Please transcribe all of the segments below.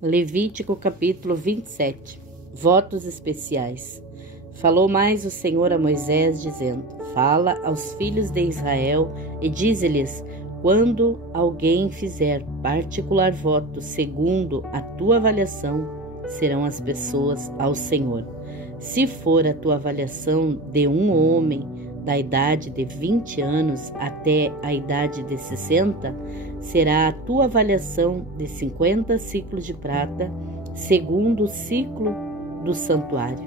Levítico capítulo 27. Votos especiais. Falou mais o Senhor a Moisés, dizendo: Fala aos filhos de Israel e dize-lhes: quando alguém fizer particular voto segundo a tua avaliação, serão as pessoas ao Senhor. Se for a tua avaliação de um homem da idade de 20 anos até a idade de 60, será a tua avaliação de 50 ciclos de prata, segundo o ciclo do santuário.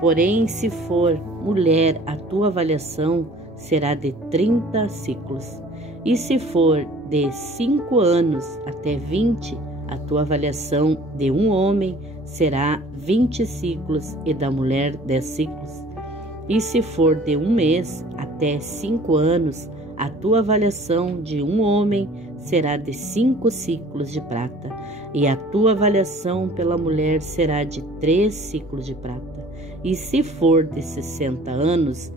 Porém, se for mulher, a tua avaliação será de 30 ciclos. E se for de 5 anos até 20, a tua avaliação de um homem será 20 ciclos e da mulher 10 ciclos. E se for de um mês até 5 anos, a tua avaliação de um homem será de 5 ciclos de prata, e a tua avaliação pela mulher será de 3 ciclos de prata. E se for de 60 anos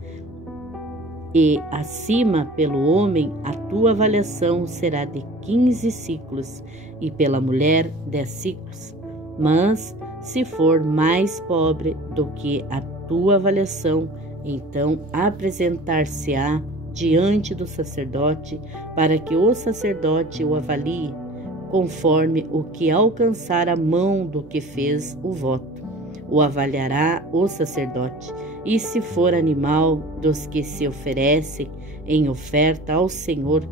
e acima pelo homem, a tua avaliação será de 15 ciclos, e pela mulher 10 ciclos. Mas se for mais pobre do que a tua avaliação, então apresentar-se-á diante do sacerdote, para que o sacerdote o avalie, conforme o que alcançar a mão do que fez o voto. O avaliará o sacerdote, e se for animal dos que se oferecem em oferta ao Senhor,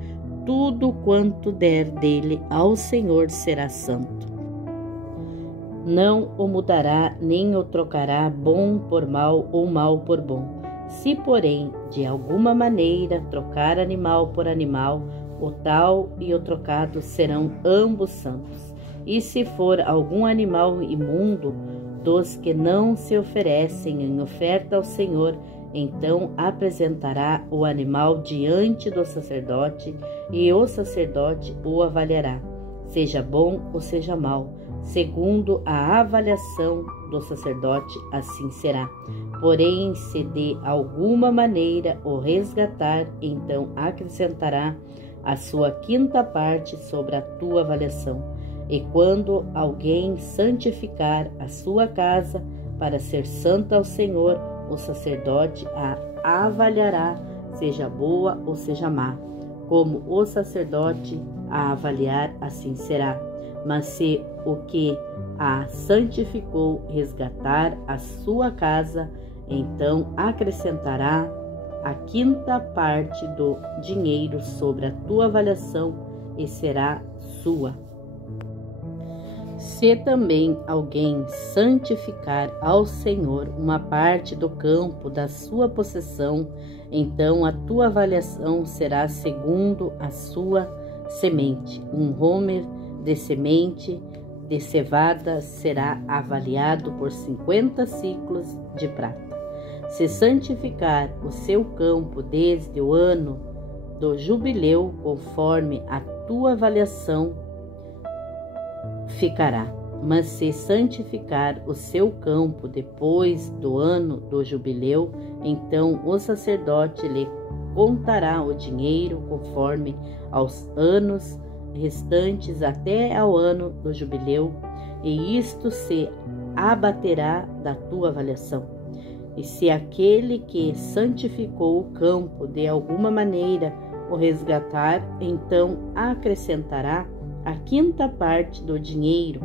tudo quanto der dele ao Senhor será santo. Não o mudará, nem o trocará bom por mal ou mal por bom. Se, porém, de alguma maneira trocar animal por animal, o tal e o trocado serão ambos santos. E se for algum animal imundo dos que não se oferecem em oferta ao Senhor, então apresentará o animal diante do sacerdote, e o sacerdote o avaliará, seja bom ou seja mau. Segundo a avaliação do sacerdote, assim será. Porém, se de alguma maneira o resgatar, então acrescentará a sua quinta parte sobre a tua avaliação. E quando alguém santificar a sua casa para ser santa ao Senhor, o sacerdote a avaliará, seja boa ou seja má. Como o sacerdote a avaliar, assim será. Mas se o que a santificou resgatar a sua casa, então acrescentará a quinta parte do dinheiro sobre a tua avaliação e será sua. Se também alguém santificar ao Senhor uma parte do campo da sua possessão, então a tua avaliação será segundo a sua semente. Um homer de semente de cevada será avaliado por 50 ciclos de prata. Se santificar o seu campo desde o ano do jubileu, conforme a tua avaliação ficará. Mas se santificar o seu campo depois do ano do jubileu, então o sacerdote lhe contará o dinheiro conforme aos anos restantes até ao ano do jubileu, e isto se abaterá da tua avaliação. E se aquele que santificou o campo de alguma maneira o resgatar, então acrescentará a quinta parte do dinheiro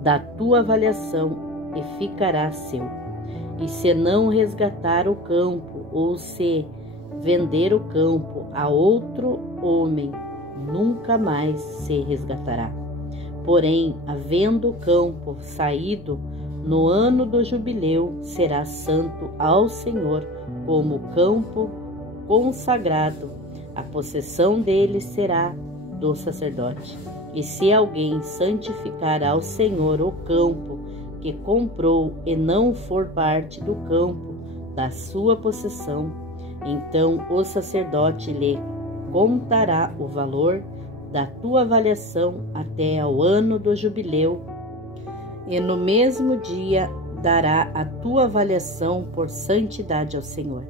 da tua avaliação e ficará seu. E se não resgatar o campo, ou se vender o campo a outro homem, nunca mais se resgatará. Porém, havendo o campo saído no ano do jubileu, será santo ao Senhor como campo consagrado. A possessão dele será do sacerdote. E se alguém santificar ao Senhor o campo que comprou e não for parte do campo da sua possessão, então o sacerdote lhe contará o valor da tua avaliação até ao ano do jubileu, e no mesmo dia dará a tua avaliação por santidade ao Senhor.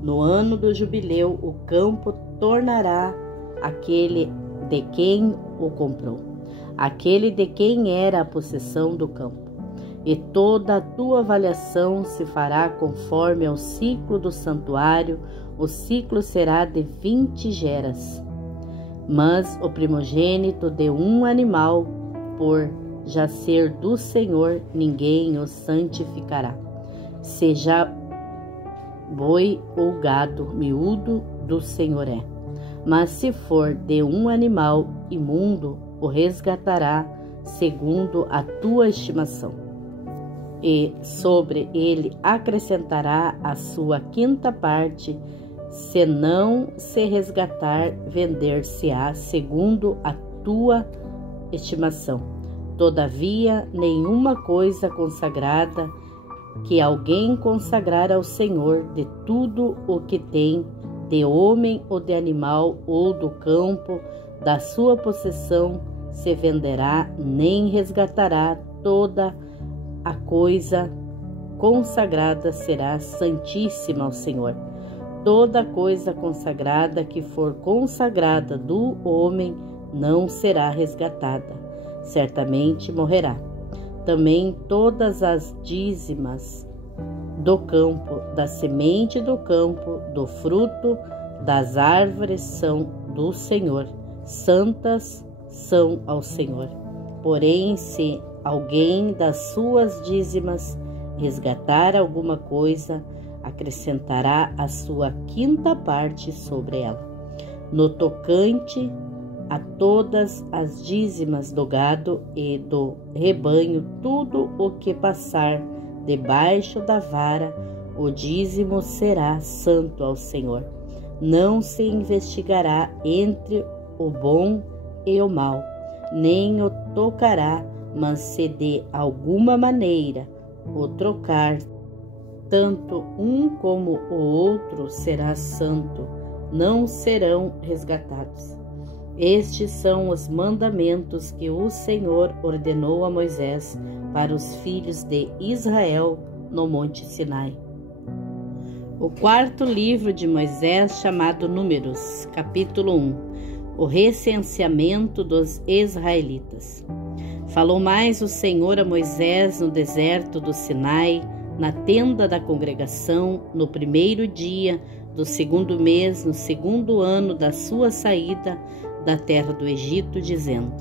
No ano do jubileu, o campo tornará aquele de quem o comprou. aquele de quem era a possessão do campo. E toda a tua avaliação se fará conforme ao ciclo do santuário, o ciclo será de 20 geras. Mas o primogênito de um animal, por já ser do Senhor, ninguém o santificará. Seja boi ou gado, miúdo do Senhor é. Mas se for de um animal imundo, o resgatará segundo a tua estimação. E sobre ele acrescentará a sua quinta parte, se não se resgatar, vender-se-á segundo a tua estimação. Todavia, nenhuma coisa consagrada que alguém consagrar ao Senhor, de tudo o que tem, de homem ou de animal ou do campo, da sua possessão, se venderá, nem resgatará. Toda a coisa consagrada será santíssima ao Senhor. Toda coisa consagrada que for consagrada do homem não será resgatada, certamente morrerá. Também todas as dízimas do campo, da semente do campo, do fruto das árvores são do Senhor, santas são ao Senhor. Porém, se alguém das suas dízimas resgatar alguma coisa, acrescentará a sua quinta parte sobre ela. No tocante a todas as dízimas do gado e do rebanho, tudo o que passar debaixo da vara, o dízimo será santo ao Senhor. Não se investigará entre o bom e o mal, nem o tocará, mas se de alguma maneira o trocar, tanto um como o outro será santo, não serão resgatados. Estes são os mandamentos que o Senhor ordenou a Moisés para os filhos de Israel no Monte Sinai. O quarto livro de Moisés, chamado Números, capítulo 1, o recenseamento dos israelitas. Falou mais o Senhor a Moisés no deserto do Sinai, na tenda da congregação, no primeiro dia do segundo mês, no segundo ano da sua saída da terra do Egito, dizendo: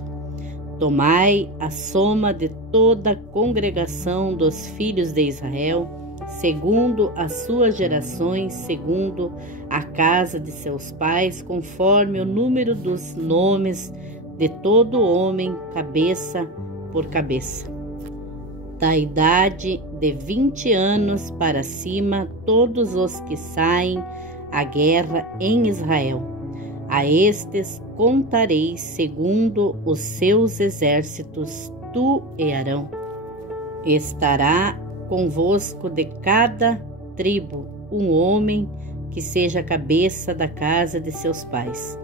Tomai a soma de toda a congregação dos filhos de Israel, segundo as suas gerações, segundo a casa de seus pais, conforme o número dos nomes de todo homem, cabeça por cabeça. Da idade de 20 anos para cima, todos os que saem à guerra em Israel. A estes contareis segundo os seus exércitos, tu e Arão. Estará convosco de cada tribo um homem que seja a cabeça da casa de seus pais.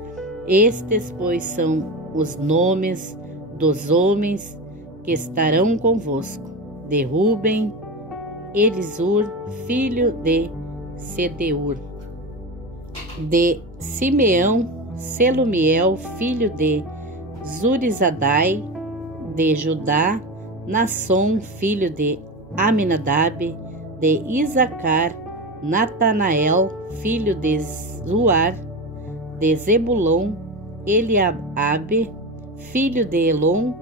Estes, pois, são os nomes dos homens que estarão convosco: de Ruben, Elisur, filho de Sedeur; de Simeão, Selumiel, filho de Zurizadai; de Judá, Nasson, filho de Aminadab; de Isacar, Natanael, filho de Zuar; de Zebulon, Eliabe, filho de Elon;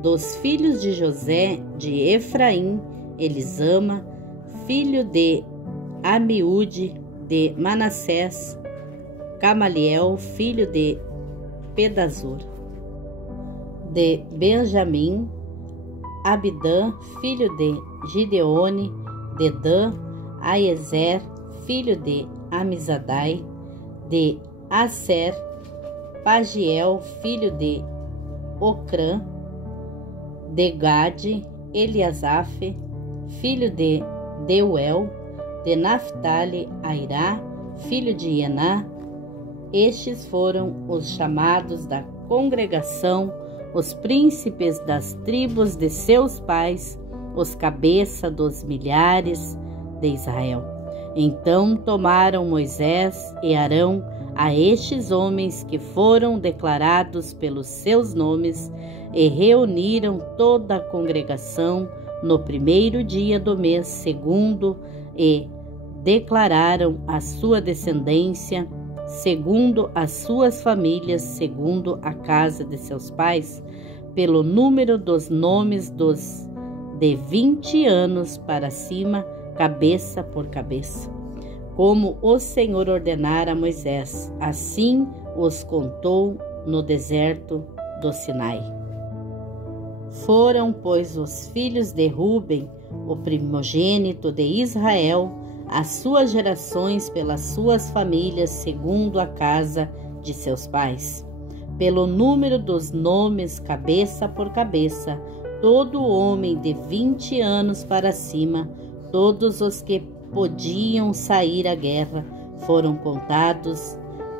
dos filhos de José, de Efraim, Elisama, filho de Amiúde; de Manassés, Gamaliel, filho de Pedazur; de Benjamim, Abidã, filho de Gideone; de Dan, Aiezer, filho de Amizadai; de Aser, Pagiel, filho de Ocrã; de Gade, Eliasaf, filho de Deuel; de Naphtali, Airá, filho de Ená. Estes foram os chamados da congregação, os príncipes das tribos de seus pais, os cabeças dos milhares de Israel. Então tomaram Moisés e Arão a estes homens que foram declarados pelos seus nomes, e reuniram toda a congregação no primeiro dia do mês segundo, e declararam a sua descendência, segundo as suas famílias, segundo a casa de seus pais, pelo número dos nomes dos de 20 anos para cima, cabeça por cabeça, como o Senhor ordenara a Moisés. Assim os contou no deserto do Sinai. Foram, pois, os filhos de Ruben, o primogênito de Israel, as suas gerações pelas suas famílias, segundo a casa de seus pais, pelo número dos nomes, cabeça por cabeça, todo homem de 20 anos para cima, todos os que podiam sair à guerra, foram contados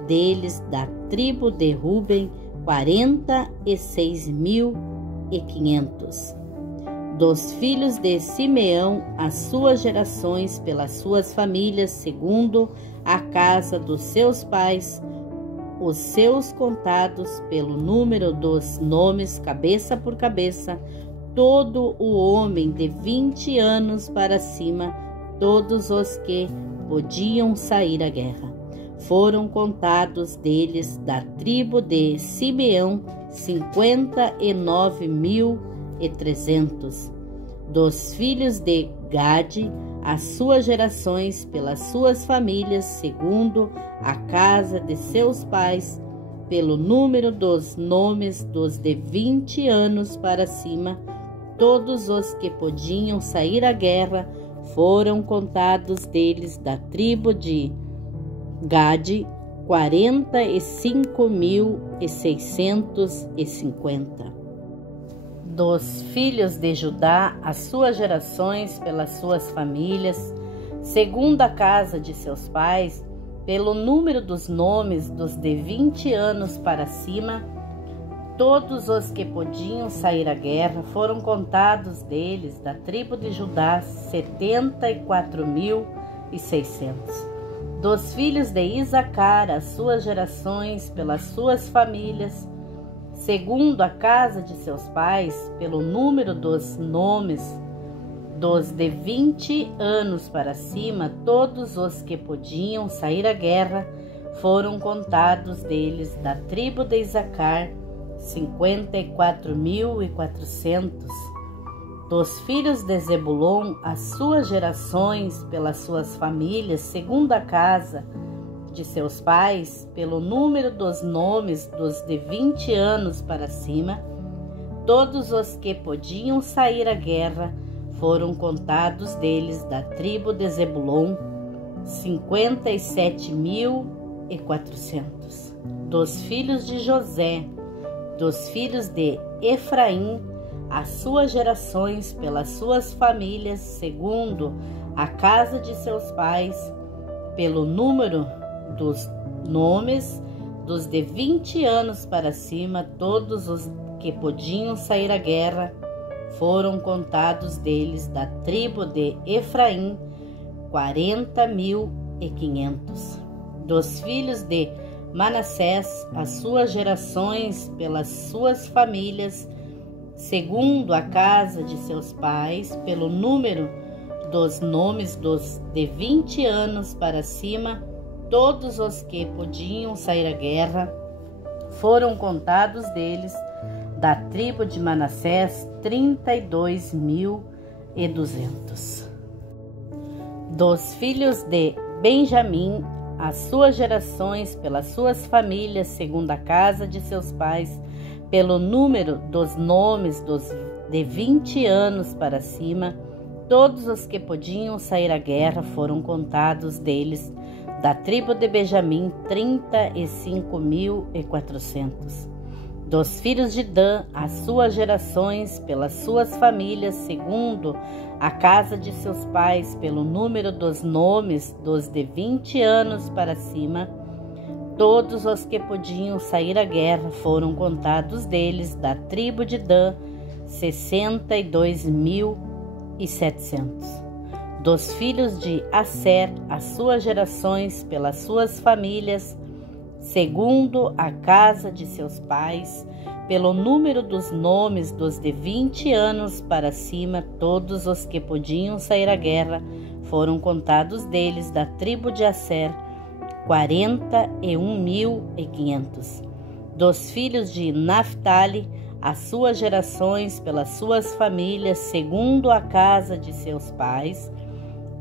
deles da tribo de Ruben 46.500. Dos filhos de Simeão, as suas gerações pelas suas famílias, segundo a casa dos seus pais, os seus contados pelo número dos nomes, cabeça por cabeça, todo o homem de 20 anos para cima, todos os que podiam sair à guerra. Foram contados deles da tribo de Simeão 59.300. Dos filhos de Gade, as suas gerações pelas suas famílias, segundo a casa de seus pais, pelo número dos nomes dos de 20 anos para cima, todos os que podiam sair à guerra, foram contados deles da tribo de Gade 45.650. Dos filhos de Judá, as suas gerações pelas suas famílias, segundo a casa de seus pais, pelo número dos nomes dos de 20 anos para cima, todos os que podiam sair à guerra, foram contados deles da tribo de Judá 74.600. Dos filhos de Isacar, as suas gerações pelas suas famílias, segundo a casa de seus pais, pelo número dos nomes dos de 20 anos para cima, todos os que podiam sair à guerra, foram contados deles da tribo de Isacar 54.400. Dos filhos de Zebulon, as suas gerações pelas suas famílias, segundo a casa de seus pais, pelo número dos nomes dos de 20 anos para cima, todos os que podiam sair à guerra, foram contados deles da tribo de Zebulon 57.400. Dos filhos de José, dos filhos de Efraim, as suas gerações pelas suas famílias, segundo a casa de seus pais, pelo número dos nomes dos de 20 anos para cima, todos os que podiam sair à guerra, foram contados deles da tribo de Efraim 40.500. Dos filhos de Manassés, as suas gerações pelas suas famílias, segundo a casa de seus pais, pelo número dos nomes dos de 20 anos para cima, todos os que podiam sair à guerra, foram contados deles da tribo de Manassés 32.200. Dos filhos de Benjamim, as suas gerações pelas suas famílias, segundo a casa de seus pais, pelo número dos nomes dos de 20 anos para cima, todos os que podiam sair à guerra, foram contados deles da tribo de Benjamim 35.400. Dos filhos de Dan, as suas gerações pelas suas famílias, segundo a casa de seus pais, pelo número dos nomes dos de 20 anos para cima, todos os que podiam sair à guerra, foram contados deles da tribo de Dan 62.700. Dos filhos de Asser, as suas gerações pelas suas famílias, segundo a casa de seus pais, pelo número dos nomes dos de 20 anos para cima, todos os que podiam sair à guerra, foram contados deles da tribo de Asser, 41.500. Dos filhos de Naftali, as suas gerações, pelas suas famílias, segundo a casa de seus pais,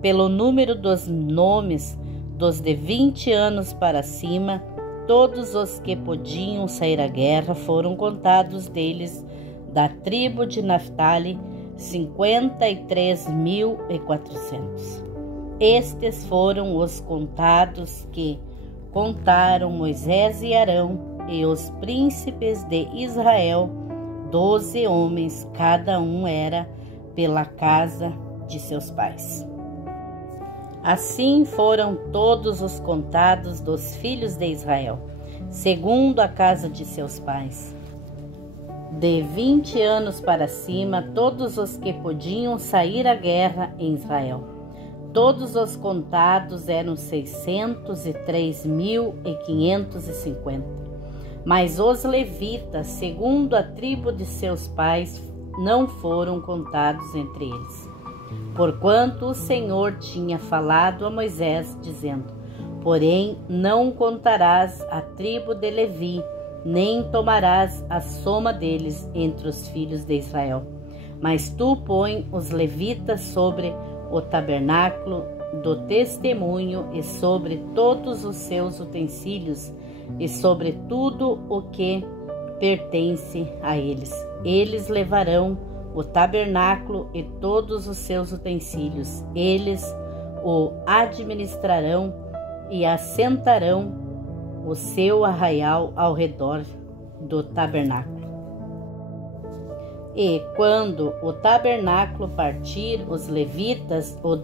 pelo número dos nomes dos de 20 anos para cima, todos os que podiam sair à guerra, foram contados deles da tribo de Naftali, 53.400. Estes foram os contados que contaram Moisés e Arão e os príncipes de Israel, 12 homens, cada um era pela casa de seus pais. Assim foram todos os contados dos filhos de Israel, segundo a casa de seus pais. De 20 anos para cima, todos os que podiam sair à guerra em Israel. Todos os contados eram 603.550. Mas os levitas, segundo a tribo de seus pais, não foram contados entre eles. Porquanto o Senhor tinha falado a Moisés, dizendo: porém, não contarás a tribo de Levi, nem tomarás a soma deles entre os filhos de Israel. Mas tu põe os levitas sobre o tabernáculo do testemunho e sobre todos os seus utensílios e sobre tudo o que pertence a eles. Eles levarão o tabernáculo e todos os seus utensílios. Eles o administrarão e assentarão o seu arraial ao redor do tabernáculo. E quando o tabernáculo partir, os levitas o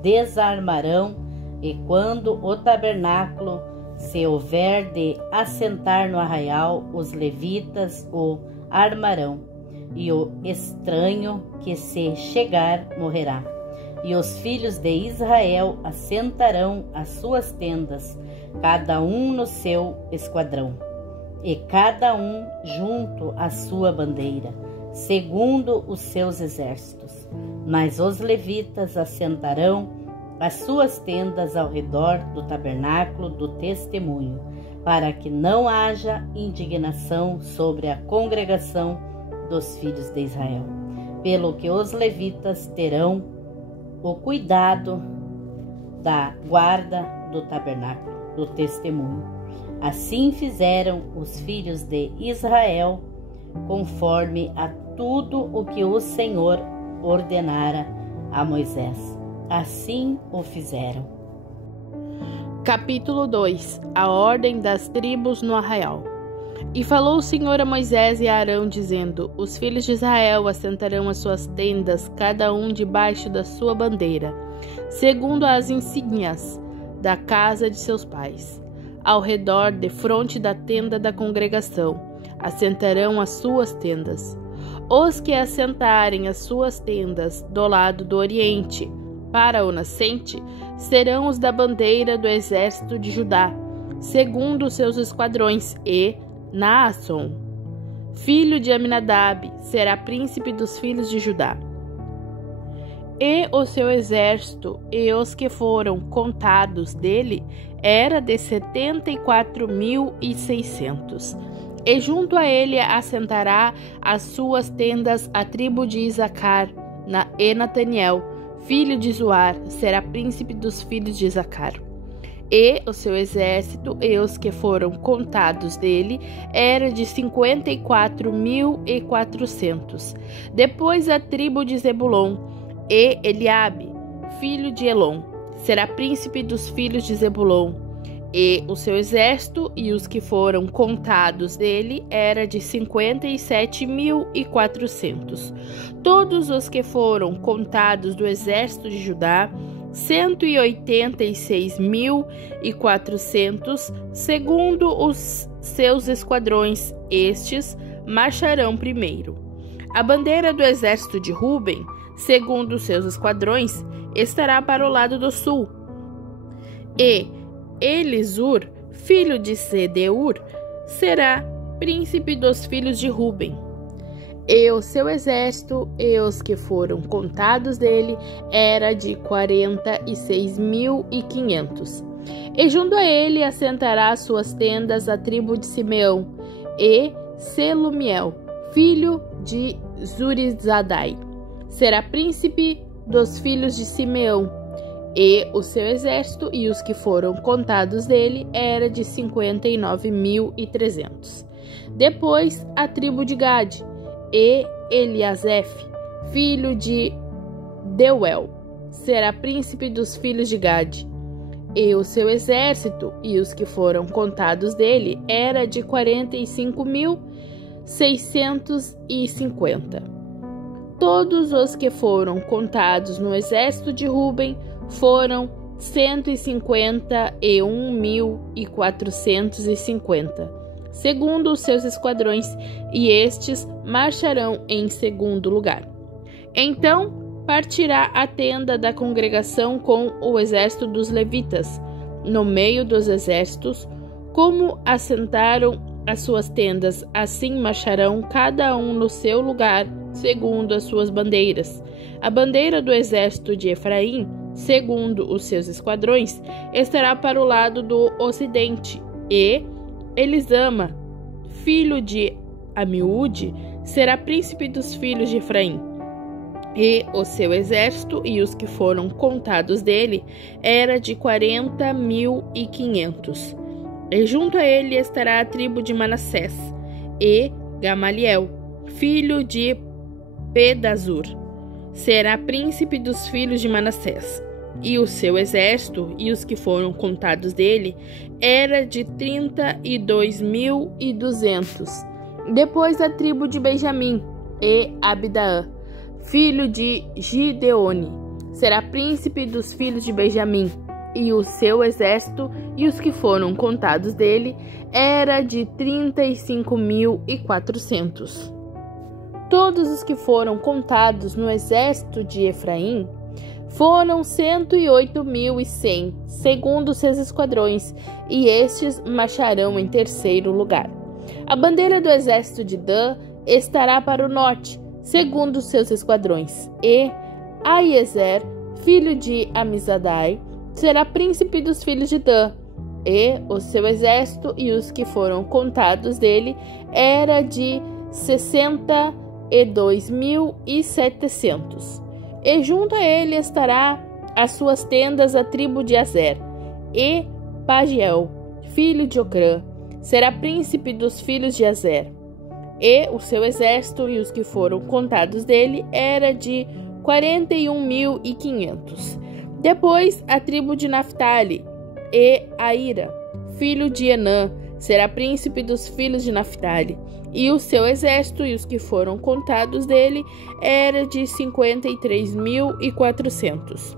desarmarão, e quando o tabernáculo se houver de assentar no arraial, os levitas o armarão, e o estranho que se chegar morrerá. E os filhos de Israel assentarão as suas tendas, cada um no seu esquadrão, e cada um junto à sua bandeira, segundo os seus exércitos. Mas os levitas assentarão as suas tendas ao redor do tabernáculo do testemunho, para que não haja indignação sobre a congregação dos filhos de Israel. Pelo que os levitas terão o cuidado da guarda do tabernáculo do testemunho. Assim fizeram os filhos de Israel, conforme a tudo o que o Senhor ordenara a Moisés. Assim o fizeram. Capítulo 2. A ordem das tribos no arraial. E falou o Senhor a Moisés e a Arão, dizendo: os filhos de Israel assentarão as suas tendas, cada um debaixo da sua bandeira, segundo as insígnias da casa de seus pais. Ao redor, defronte da tenda da congregação, assentarão as suas tendas. Os que assentarem as suas tendas do lado do oriente, para o nascente, serão os da bandeira do exército de Judá, segundo os seus esquadrões, e Naasson, filho de Aminadab, será príncipe dos filhos de Judá. E o seu exército, e os que foram contados dele, era de 74.600. E junto a ele assentará as suas tendas a tribo de Isacar, e Nataniel, filho de Zuar, será príncipe dos filhos de Isacar. E o seu exército, e os que foram contados dele, era de 54.400. Depois a tribo de Zebulon, e Eliabe, filho de Elon, será príncipe dos filhos de Zebulon. E o seu exército, e os que foram contados dele, era de 57.400. Todos os que foram contados do exército de Judá, 186.400, segundo os seus esquadrões. Estes marcharão primeiro. A bandeira do exército de Ruben, segundo os seus esquadrões, estará para o lado do sul. E Elisur, filho de Sedeur, será príncipe dos filhos de Ruben. E o seu exército e os que foram contados dele era de 46.500. E junto a ele assentará suas tendas a tribo de Simeão, e Selumiel, filho de Zurizadai, será príncipe dos filhos de Simeão. E o seu exército e os que foram contados dele era de 59.300. Depois a tribo de Gade, e Eliasef, filho de Deuel, será príncipe dos filhos de Gade. E o seu exército e os que foram contados dele era de 45.650. Todos os que foram contados no exército de Ruben foram 151.450, segundo os seus esquadrões, e estes marcharão em segundo lugar. Então partirá a tenda da congregação com o exército dos levitas, no meio dos exércitos, como assentaram as suas tendas, assim marcharão cada um no seu lugar, segundo as suas bandeiras. A bandeira do exército de Efraim, segundo os seus esquadrões, estará para o lado do ocidente, e Elisama, filho de Amiúde, será príncipe dos filhos de Efraim. E o seu exército e os que foram contados dele era de 40.500. E junto a ele estará a tribo de Manassés, e Gamaliel, filho de Pedazur, será príncipe dos filhos de Manassés. E o seu exército e os que foram contados dele era de 32.200. Depois a tribo de Benjamim, e Abidã, filho de Gideone, será príncipe dos filhos de Benjamim. E o seu exército e os que foram contados dele era de 35.400. Todos os que foram contados no exército de Efraim foram 108.100, segundo seus esquadrões, e estes marcharão em terceiro lugar. A bandeira do exército de Dan estará para o norte, segundo seus esquadrões, e Aiezer, filho de Amizadai, será príncipe dos filhos de Dan. E o seu exército e os que foram contados dele era de 62.700. E junto a ele estará as suas tendas a tribo de Azer. E Pagiel, filho de Ocrã, será príncipe dos filhos de Azer. E o seu exército e os que foram contados dele era de 41.500. Depois a tribo de Naphtali, e Aira, filho de Enã, será príncipe dos filhos de Naphtali. E o seu exército e os que foram contados dele era de 53.400.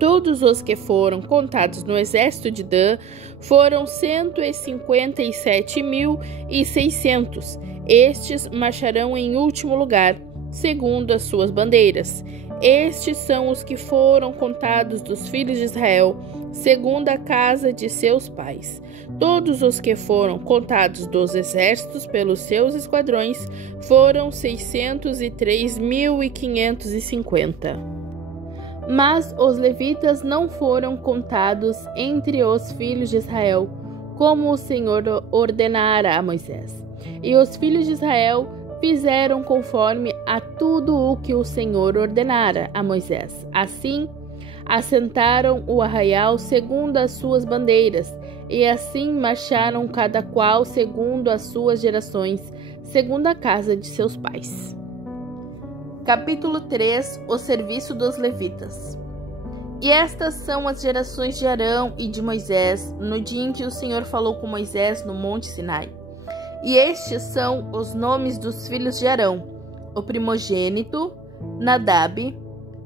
Todos os que foram contados no exército de Dan foram 157.600. Estes marcharão em último lugar, segundo as suas bandeiras. Estes são os que foram contados dos filhos de Israel, segundo a casa de seus pais. Todos os que foram contados dos exércitos pelos seus esquadrões foram 603.550. Mas os levitas não foram contados entre os filhos de Israel, como o Senhor ordenara a Moisés. E os filhos de Israel fizeram conforme a tudo o que o Senhor ordenara a Moisés. Assim, assentaram o arraial segundo as suas bandeiras, e assim marcharam cada qual segundo as suas gerações, segundo a casa de seus pais. Capítulo 3. O serviço dos levitas. E estas são as gerações de Arão e de Moisés, no dia em que o Senhor falou com Moisés no monte Sinai. E estes são os nomes dos filhos de Arão: o primogênito, Nadab,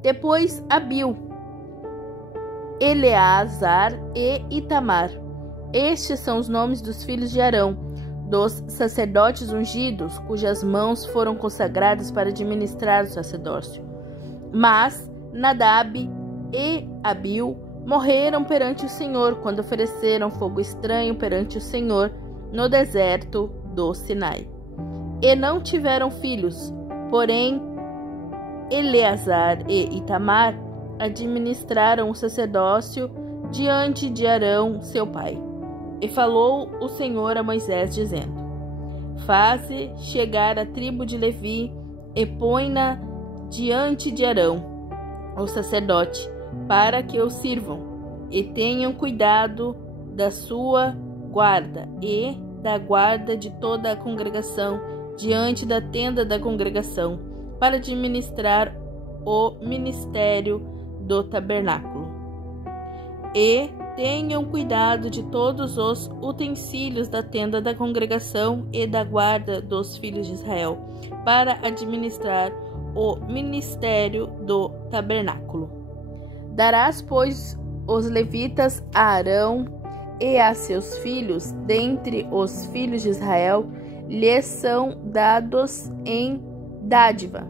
depois Abiú, Eleazar e Itamar. Estes são os nomes dos filhos de Arão, dos sacerdotes ungidos, cujas mãos foram consagradas para administrar o sacerdócio. Mas Nadab e Abiú morreram perante o Senhor quando ofereceram fogo estranho perante o Senhor no deserto do Sinai. E não tiveram filhos, porém Eleazar e Itamar administraram o sacerdócio diante de Arão, seu pai. E falou o Senhor a Moisés, dizendo: Faze chegar a tribo de Levi e põe-na diante de Arão, o sacerdote, para que o sirvam, e tenham cuidado da sua guarda e da guarda de toda a congregação diante da tenda da congregação, para administrar o ministério do tabernáculo. E tenham cuidado de todos os utensílios da tenda da congregação e da guarda dos filhos de Israel, para administrar o ministério do tabernáculo. Darás, pois, os levitas a Arão e a seus filhos, dentre os filhos de Israel, lhes são dados em dádiva.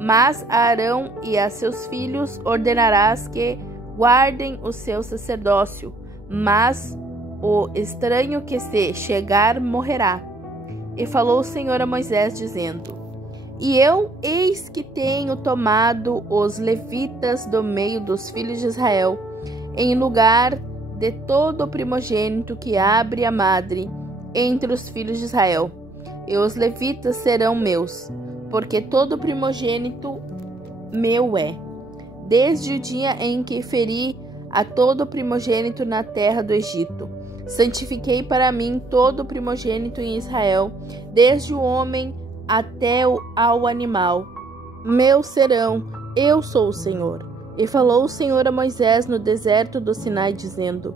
Mas a Arão e a seus filhos ordenarás que guardem o seu sacerdócio, mas o estranho que se chegar morrerá. E falou o Senhor a Moisés, dizendo: E eu, eis que tenho tomado os levitas do meio dos filhos de Israel, em lugar de todo o primogênito que abre a madre entre os filhos de Israel. E os levitas serão meus, porque todo primogênito meu é. Desde o dia em que feri a todo primogênito na terra do Egito, santifiquei para mim todo o primogênito em Israel, desde o homem até ao animal. Meus serão, eu sou o Senhor. E falou o Senhor a Moisés no deserto do Sinai, dizendo: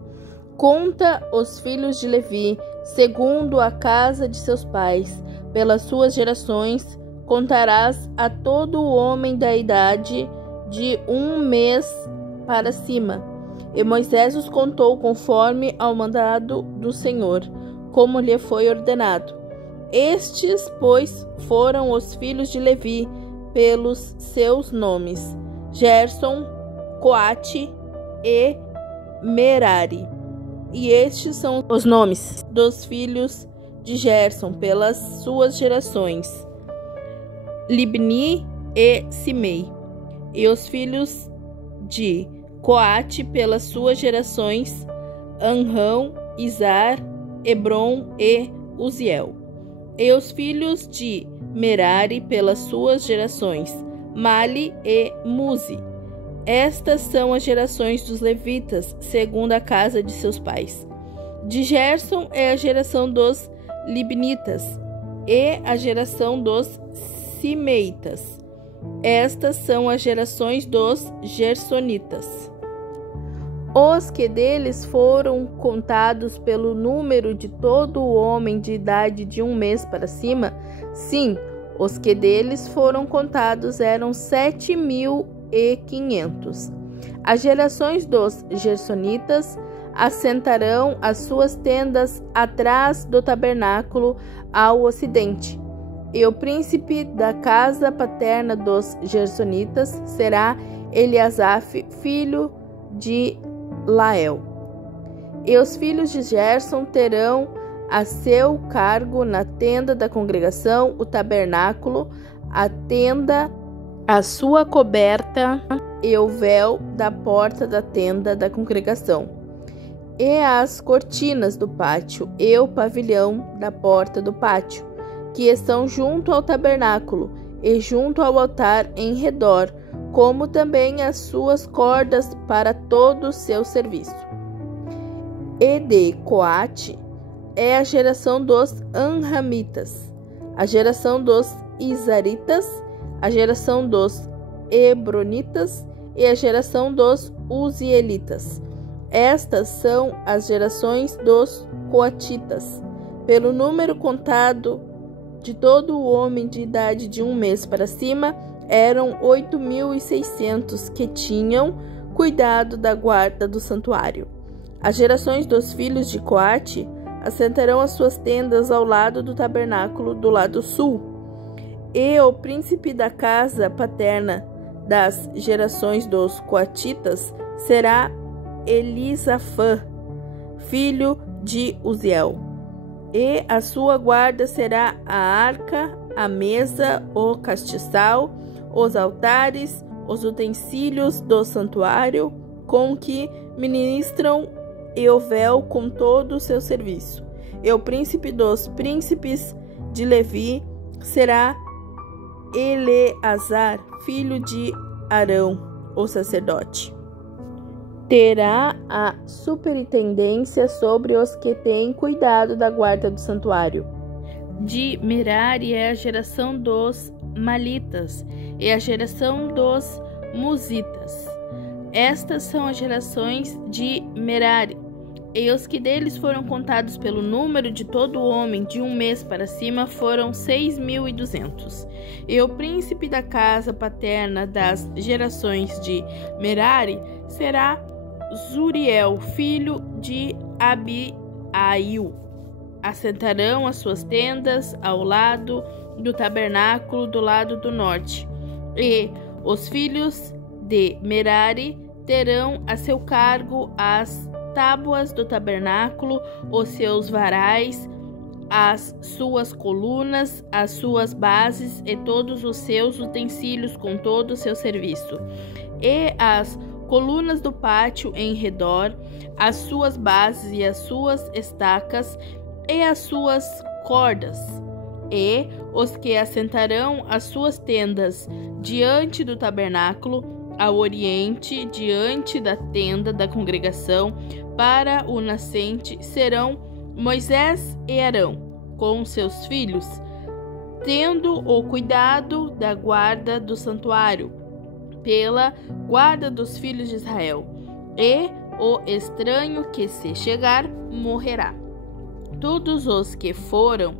Conta os filhos de Levi, segundo a casa de seus pais, pelas suas gerações, contarás a todo o homem da idade de 1 mês para cima. E Moisés os contou conforme ao mandado do Senhor, como lhe foi ordenado. Estes, pois, foram os filhos de Levi, pelos seus nomes: Gerson, Coate e Merari. E estes são os nomes dos filhos de Gerson, pelas suas gerações: Libni e Simei. E os filhos de Coate, pelas suas gerações: Anrão, Izar, Hebron e Uziel. E os filhos de Merari, pelas suas gerações: Mali e Muzi. Estas são as gerações dos levitas, segundo a casa de seus pais. De Gerson é a geração dos Libnitas e a geração dos Simeitas. Estas são as gerações dos Gersonitas. Os que deles foram contados pelo número de todo o homem de idade de 1 mês para cima, sim, os que deles foram contados eram 7.500. As gerações dos Gersonitas assentarão as suas tendas atrás do tabernáculo ao ocidente. E o príncipe da casa paterna dos Gersonitas será Eliasaf, filho de Lael. E os filhos de Gerson terão a seu cargo na tenda da congregação o tabernáculo, a tenda, a sua coberta e o véu da porta da tenda da congregação, e as cortinas do pátio e o pavilhão da porta do pátio, que estão junto ao tabernáculo e junto ao altar em redor, como também as suas cordas para todo o seu serviço. E de Coate é a geração dos Anramitas, a geração dos Izaritas, a geração dos Hebronitas e a geração dos Uzielitas. Estas são as gerações dos Coatitas, pelo número contado de todo o homem de idade de 1 mês para cima, eram 8.600 que tinham cuidado da guarda do santuário. As gerações dos filhos de Coate assentarão as suas tendas ao lado do tabernáculo do lado sul. E o príncipe da casa paterna das gerações dos Coatitas será Elisafã, filho de Uziel. E a sua guarda será a arca, a mesa, o castiçal, os altares, os utensílios do santuário, com que ministram e o véu com todo o seu serviço. E o príncipe dos príncipes de Levi será Eleazar, filho de Arão, o sacerdote. Terá a superintendência sobre os que têm cuidado da guarda do santuário. De Merari é a geração dos Malitas e a geração dos Musitas. Estas são as gerações de Merari. E os que deles foram contados pelo número de todo homem de um mês para cima foram 6.200. E o príncipe da casa paterna das gerações de Merari será Zuriel, filho de Abiail. Assentarão as suas tendas ao lado do tabernáculo do lado do norte. E os filhos de Merari terão a seu cargo as tábuas do tabernáculo, os seus varais, as suas colunas, as suas bases e todos os seus utensílios com todo o seu serviço. E as colunas do pátio em redor, as suas bases e as suas estacas e as suas cordas. E os que assentarão as suas tendas diante do tabernáculo, ao oriente, diante da tenda da congregação, para o nascente, serão Moisés e Arão, com seus filhos, tendo o cuidado da guarda do santuário, pela guarda dos filhos de Israel. E o estranho que se chegar morrerá. Todos os que foram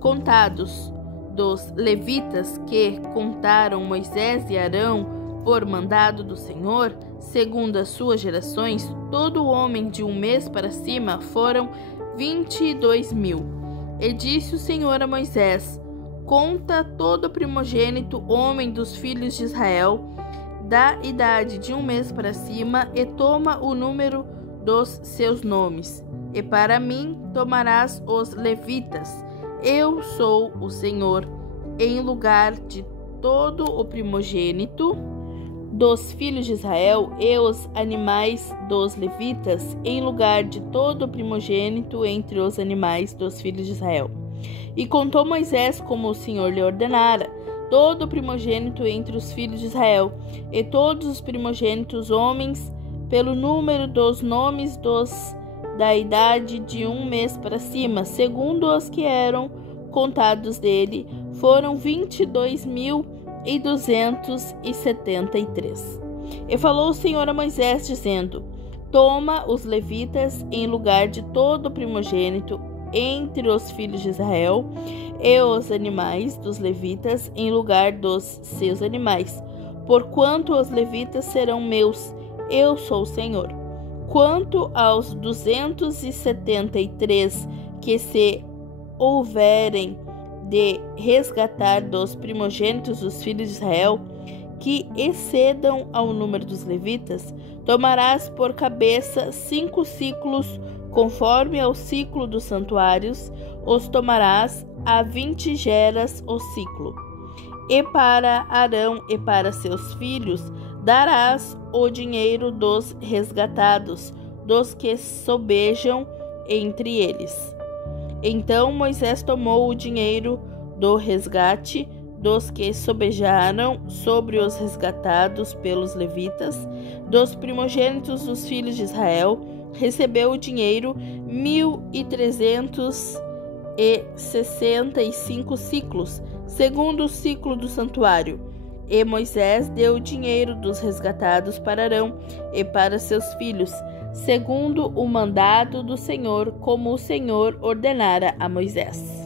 contados dos levitas que contaram Moisés e Arão por mandado do Senhor, segundo as suas gerações, todo homem de um mês para cima foram 22.000. E disse o Senhor a Moisés: conta todo primogênito homem dos filhos de Israel, da idade de um mês para cima, e toma o número dos seus nomes. E para mim tomarás os levitas. Eu sou o Senhor. Em lugar de todo o primogênito dos filhos de Israel e os animais dos levitas, em lugar de todo o primogênito entre os animais dos filhos de Israel. E contou Moisés, como o Senhor lhe ordenara, todo o primogênito entre os filhos de Israel, e todos os primogênitos homens, pelo número dos nomes dos da idade de um mês para cima, segundo os que eram contados dele, foram 22.273. E falou o Senhor a Moisés, dizendo: toma os levitas em lugar de todo o primogênito entre os filhos de Israel, e os animais dos levitas em lugar dos seus animais, porquanto os levitas serão meus, eu sou o Senhor. Quanto aos 273 que se houverem de resgatar dos primogênitos dos filhos de Israel, que excedam ao número dos levitas, tomarás por cabeça 5 ciclos, conforme ao ciclo dos santuários, os tomarás a 20 geras o ciclo. E para Arão e para seus filhos darás o dinheiro dos resgatados, dos que sobejam entre eles. Então Moisés tomou o dinheiro do resgate dos que sobejaram sobre os resgatados pelos levitas, dos primogênitos dos filhos de Israel, recebeu o dinheiro 1.365 ciclos, segundo o ciclo do santuário. E Moisés deu o dinheiro dos resgatados para Arão e para seus filhos, segundo o mandado do Senhor, como o Senhor ordenara a Moisés.